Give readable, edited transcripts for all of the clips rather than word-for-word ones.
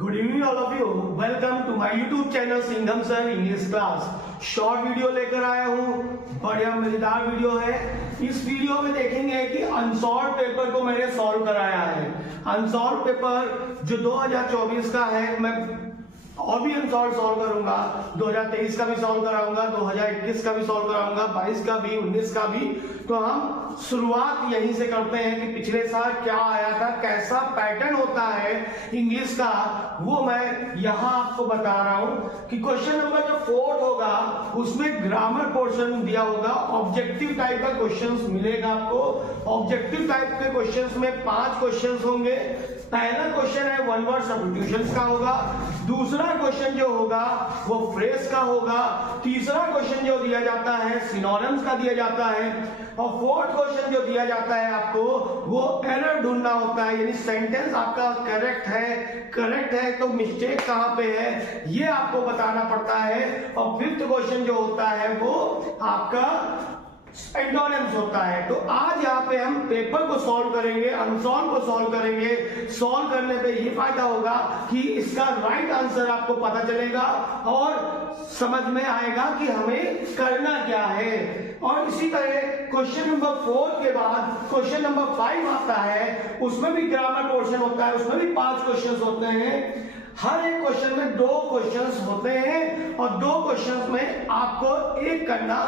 Good evening all of you. Welcome to my YouTube channel Singham sir English class. Short video लेकर आया हूँ, बढ़िया मजेदार वीडियो है। इस वीडियो में देखेंगे कि अनसॉल्व पेपर को मैंने सॉल्व कराया है। अनसॉल्व पेपर जो 2024 का है, मैं और भी अनसॉल्व सॉल्व करूंगा। 2023 का भी सॉल्व कराऊंगा, 2021 का भी सॉल्व कराऊंगा, 22 का भी, 19 का भी। तो हम शुरुआत यहीं से करते हैं कि पिछले साल क्या आया था, कैसा पैटर्न होता है इंग्लिश का, वो मैं यहां आपको बता रहा हूं कि क्वेश्चन नंबर जो 4 होगा उसमें ग्रामर पोर्शन दिया होगा। ऑब्जेक्टिव टाइप का क्वेश्चन मिलेगा आपको। ऑब्जेक्टिव टाइप के क्वेश्चन में 5 क्वेश्चन होंगे। पहला क्वेश्चन है वन वर्ड सब्स्टिट्यूशंस का होगा। दूसरा क्वेश्चन जो होगा वो फ्रेज का होगा। तीसरा क्वेश्चन जो दिया जाता है सिनोनिम्स का दिया जाता है। और फोर्थ क्वेश्चन जो दिया जाता है आपको वो एरर ढूंढना होता है, यानी सेंटेंस आपका करेक्ट है तो मिस्टेक कहां पे है ये आपको बताना पड़ता है। और फिफ्थ क्वेश्चन जो होता है वो आपका एंटोनिम्स होता है। तो आज यहाँ पे हम पेपर को सॉल्व करेंगे, अनसॉल्व को सॉल्व करेंगे। सॉल्व करने पे ये फायदा होगा कि इसका राइट आंसर आपको पता चलेगा और समझ में आएगा कि हमें करना क्या है। और इसी तरह क्वेश्चन नंबर 4 के बाद क्वेश्चन नंबर 5 आता है, उसमें भी ग्रामर पोर्शन होता है, उसमें भी 5 क्वेश्चन होते हैं। हर एक क्वेश्चन में 2 क्वेश्चंस होते हैं और 2 क्वेश्चंस में आपको एक करना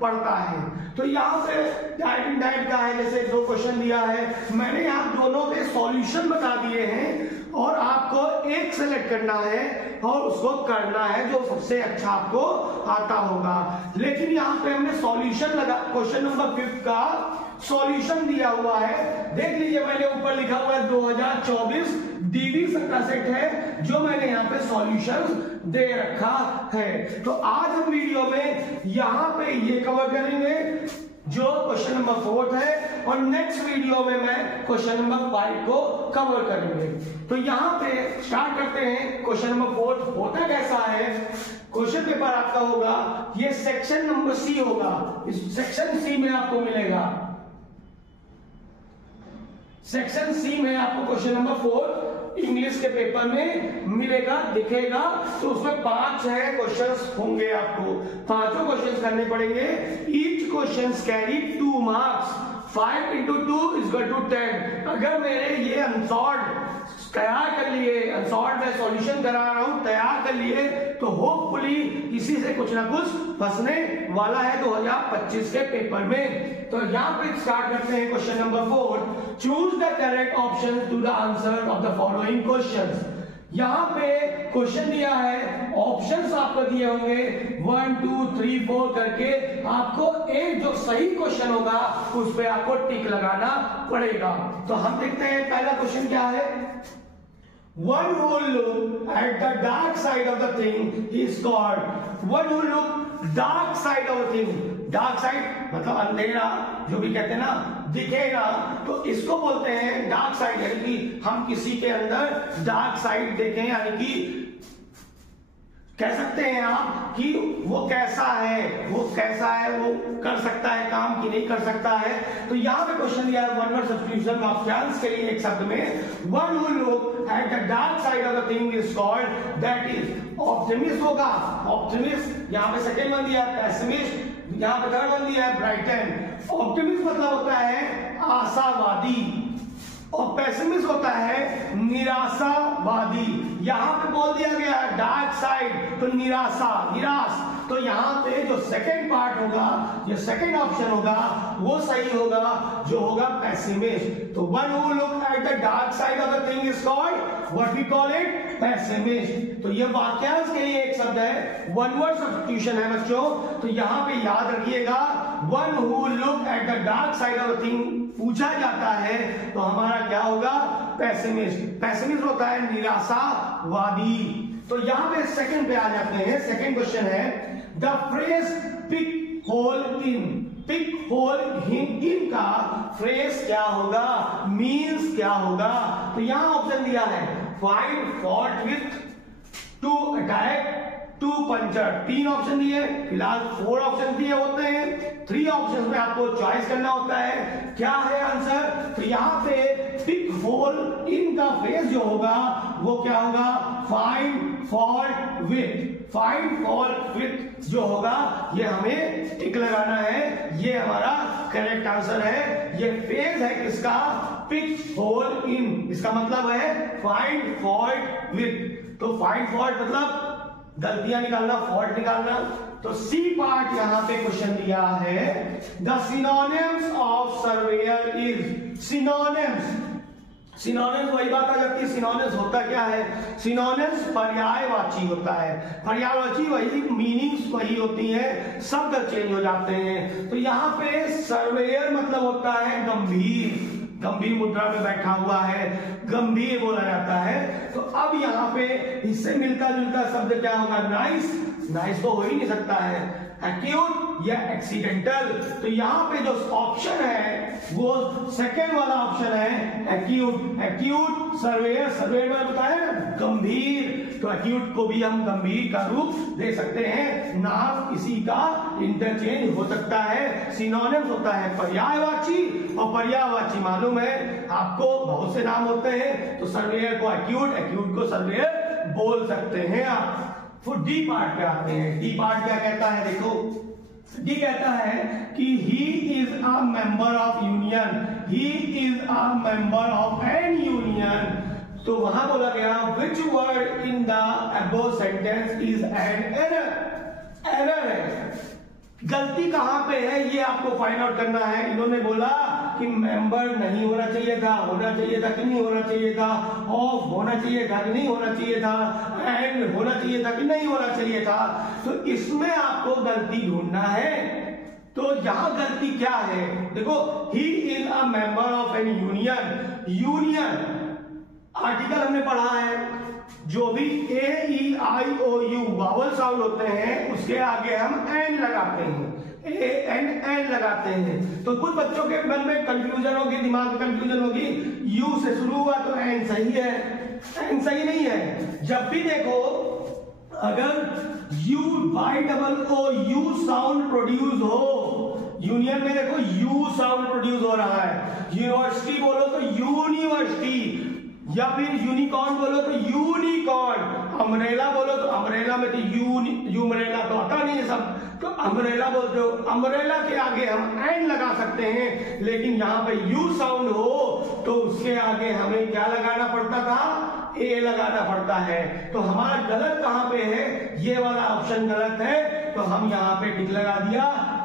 पड़ता है। तो यहाँ पे डाइट का है, जैसे 2 क्वेश्चन दिया है, मैंने यहाँ दोनों के सॉल्यूशन बता दिए हैं और आपको एक सेलेक्ट करना है और उसको करना है जो सबसे अच्छा आपको आता होगा। लेकिन यहाँ पे हमने सॉल्यूशन लगा, क्वेश्चन नंबर 5 का सॉल्यूशन दिया हुआ है। देख लीजिए, मैंने ऊपर लिखा हुआ है 2024 डिवीजन का सेट है जो मैंने यहाँ पे सॉल्यूशन दे रखा है। तो आज हम वीडियो में यहाँ पे ये कवर करेंगे जो क्वेश्चन नंबर 4 है और नेक्स्ट वीडियो में मैं क्वेश्चन नंबर 5 को कवर करेंगे। तो यहाँ पे स्टार्ट करते हैं। क्वेश्चन नंबर 4 होता कैसा है, क्वेश्चन पेपर आपका होगा, ये सेक्शन नंबर सी होगा। इस सेक्शन सी में आपको मिलेगा, सेक्शन सी में आपको क्वेश्चन नंबर 4 इंग्लिश के पेपर में मिलेगा, दिखेगा। तो उसमें 5-6 क्वेश्चंस होंगे, आपको 5 क्वेश्चंस करने पड़ेंगे। Each questions carry 2 marks. 5 into 2 is equal to 10। अगर मेरे ये अनसॉल्व तैयार कर लिए, अनसॉल्व में सॉल्यूशन करा रहा हूं, तैयार कर लिए, तो होपफुली इसी से कुछ ना कुछ फंसने वाला है 2025 के पेपर में। तो यहाँ पे स्टार्ट करते हैं question number 4। Choose the correct option to the answer of the following questions. यहाँ पे क्वेश्चन दिया है, ऑप्शंस आपको दिए होंगे 1 2 3 4 करके। आपको एक जो सही क्वेश्चन होगा उस पे आपको टिक लगाना पड़ेगा। तो हम देखते हैं पहला क्वेश्चन क्या है। One who look at the dark side of the thing is called। One who look dark side of the thing, dark side मतलब अंधेरा, जो भी कहते हैं ना, दिखेगा, तो इसको बोलते हैं डार्क साइड। यानी कि हम किसी के अंदर डार्क साइड देखें, यानी कि कह सकते हैं आप कि वो कैसा है, वो कर सकता है काम कि नहीं कर सकता है। तो यहाँ पे क्वेश्चन दिया है वन वर्ड सब्स्टिट्यूशन ऑप्शंस के लिए एक शब्द में। One who look at the dark side of the thing is called, that is optimist होगा। ऑप्टिमिस्ट यहाँ पे सेकेंड वन दिया है, पेसिमिस्ट यहाँ पे थर्ड वन दिया है, ब्राइटन। ऑप्टिमिस्ट मतलब होता है आशावादी और पेसिमिस्ट होता है निराशावादी। यहां पे बोल दिया गया डार्क साइड तो निराश। तो यहां पे जो सेकंड पार्ट होगा, जो सेकंड ऑप्शन होगा वो सही होगा, जो होगा पेसिमिस्ट। तो one who look at the dark side of the thing is called what we call it, pessimist. तो ये वाक्यांश के लिए एक शब्द है, वन वर्ड सब्स्टिट्यूशन है बच्चों। तो यहां पे याद रखिएगा, one who look at the dark side of the thing पूछा जाता है तो हमारा क्या होगा, पेसिमिस्ट। पेसिमिस्ट होता है निराशावादी। तो यहां पे सेकंड पे आ जाते हैं। सेकंड क्वेश्चन है the phrase pick hole in. Pick hole in का फ्रेज क्या होगा, मीन्स क्या होगा। तो यहां ऑप्शन दिया है find fault with, to attack, to puncture. 3 option दिए, फिलहाल 4 ऑप्शन दिए होते हैं, 3 ऑप्शन में आपको चॉइस करना होता है क्या है आंसर। तो यहाँ पे पिक होल इन का फेज जो होगा वो क्या होगा, find fault with. Find fault with जो होगा ये हमें टिक लगाना है, ये हमारा करेक्ट आंसर है। ये फेज है किसका, पिक होल इन, इसका मतलब है फाइंड फॉल्ट विथ। तो फाइंड फॉल्ट मतलब गलतियां निकालना, फॉल्ट निकालना। तो सी पार्ट यहां पे क्वेश्चन दिया है, the synonyms of surveyor is. Synonyms, synonyms वही बात आ जाती है, सिनोनिम्स होता क्या है, सिनोनिम्स पर्यायवाची होता है। पर्यायवाची वही, मीनिंग्स वही होती हैं, शब्द चेंज हो जाते हैं। तो यहाँ पे सर्वेयर मतलब होता है गंभीर, गंभीर मुद्रा में बैठा हुआ है, गंभीर बोला जाता है। तो अब यहाँ पे इससे मिलता जुलता शब्द क्या होगा, नाइस। नाइस तो हो ही नहीं सकता है, एक्यूट या एक्सीडेंटल। तो यहाँ पे जो ऑप्शन है वो सेकेंड वाला ऑप्शन है एक्यूट। एक्यूट सर्वेयर, सर्वेयर में बताया गंभीर, तो एक्यूट को भी हम गंभीर का रूप दे सकते हैं। नाम इसी का इंटरचेंज हो सकता है। सिनोनिम्स होता है पर्यायवाची, और पर्यायवाची मालूम है आपको बहुत से नाम होते हैं। तो सर्वेयर को एक्यूट, एक्यूट को सर्वेयर बोल सकते हैं आप। फिर डी पार्ट पे आते हैं। डी पार्ट क्या कहता है, देखो डी कहता है कि he is a member of union, he is a member of an union. तो वहां बोला गया which word in the above sentence is an error. Error है, गलती कहां पे है ये आपको फाइंड आउट करना है। इन्होंने बोला कि मेंबर नहीं होना चाहिए था, होना चाहिए था कि नहीं होना चाहिए था, ऑफ होना चाहिए था कि नहीं होना चाहिए था, एंड होना चाहिए था कि नहीं होना चाहिए था। तो इसमें आपको गलती ढूंढना है। तो यहां गलती क्या है, देखो he is a member of an union. Union article हमने पढ़ा है, जो भी A E I O U vowel sound होते हैं उसके आगे हम एन लगाते हैं, ए एन एन लगाते हैं। तो कुछ बच्चों के मन में कंफ्यूजन होगी, दिमाग में कंफ्यूजन होगी, यू से शुरू हुआ तो एन सही है, एन सही नहीं है। जब भी देखो अगर U Y double O U sound produce हो, यूनियन में देखो यू साउंड प्रोड्यूस हो रहा है। यूनिवर्सिटी बोलो तो यूनिवर्सिटी, या फिर यूनिकॉर्न बोलो तो यूनिकॉर्न, अम्ब्रेला बोलो तो अम्ब्रेला में तो यूमरेला तो आता नहीं है सब, तो अम्ब्रेला बोलते हो, अम्ब्रेला के आगे हम एन लगा सकते हैं। लेकिन यहाँ पे यू साउंड हो तो उसके आगे हमें क्या लगाना पड़ता था, ए लगाना पड़ता है। तो हमारा गलत कहां पे है, ये वाला ऑप्शन गलत है, तो हम यहाँ पे टिक लगा दिया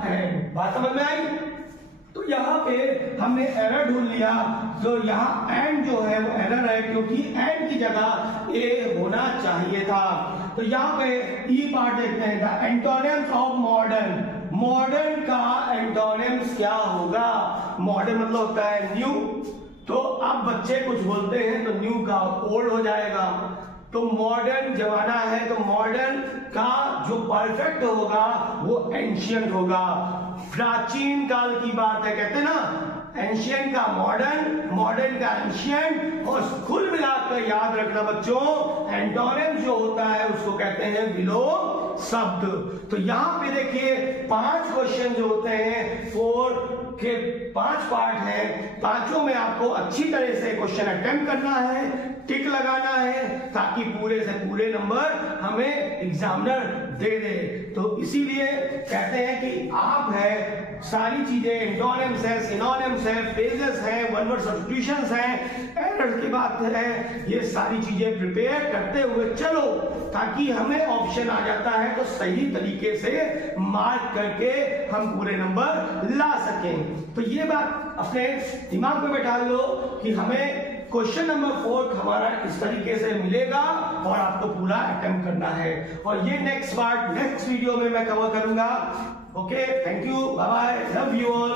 एन। बात समझ में आई। तो यहाँ पे हमने एरर ढूंढ लिया, तो यहाँ एंड जो है वो एरर है, क्योंकि एंड की जगह ए होना चाहिए था। तो यहाँ पे ई पार्ट देखते हैं, the antonyms of modern. Modern का एंटोनिम्स क्या होगा, मॉडर्न मतलब होता है न्यू। तो अब बच्चे कुछ बोलते हैं तो न्यू का ओल्ड हो जाएगा। तो मॉडर्न जमाना है, तो मॉडर्न का जो परफेक्ट होगा वो एंशियंट होगा। प्राचीन काल की बात है, कहते ना एंशियंट का मॉडर्न, मॉडर्न का एंशियंट। और कुल मिलाकर याद रखना बच्चों, एंटोनिम जो होता है उसको कहते हैं विलोम शब्द। तो यहां पे देखिए 5 क्वेश्चन जो होते हैं 4 के 5 पार्ट है, पांचों में आपको अच्छी तरह से क्वेश्चन अटेम्प्ट करना है, टिक लगाना है, ताकि पूरे से पूरे नंबर हमें एग्जामिनर दे दे। तो इसीलिए कहते हैं कि आप है सारी चीजें, एंटोनिम्स है, सिनोनिम्स है, फ्रेजेस है, वन वर्ड सब्स्टिट्यूशंस है, एरर की बात है, ये सारी चीजें प्रिपेयर करते हुए चलो, ताकि हमें ऑप्शन आ जाता है तो सही तरीके से मार्क करके हम पूरे नंबर ला सकें। तो ये बात अपने दिमाग में बैठा लो कि हमें क्वेश्चन नंबर 4 हमारा इस तरीके से मिलेगा और आपको पूरा अटेम्प्ट करना है। और ये नेक्स्ट पार्ट नेक्स्ट वीडियो में मैं कवर करूंगा। Okay, thank you, bye bye, love you all.